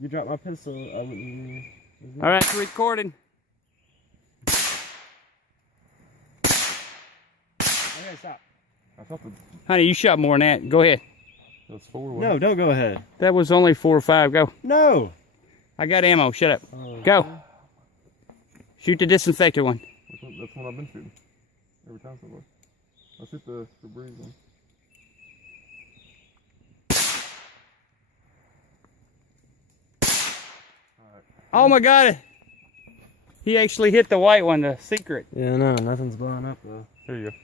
you dropped my pistol, I wouldn't. All right, it's recording. Okay, stop. I thought Honey, you shot more than that. Go ahead. it was 4. No, don't go ahead. That was only 4 or 5. Go. No. I got ammo. Shut up. Go. Shoot the disinfected one. That's one I've been shooting. Every time so far. I shoot the breeze one. Oh my God. He actually hit the white one, the secret. Yeah, no, nothing's blowing up though. Here you go.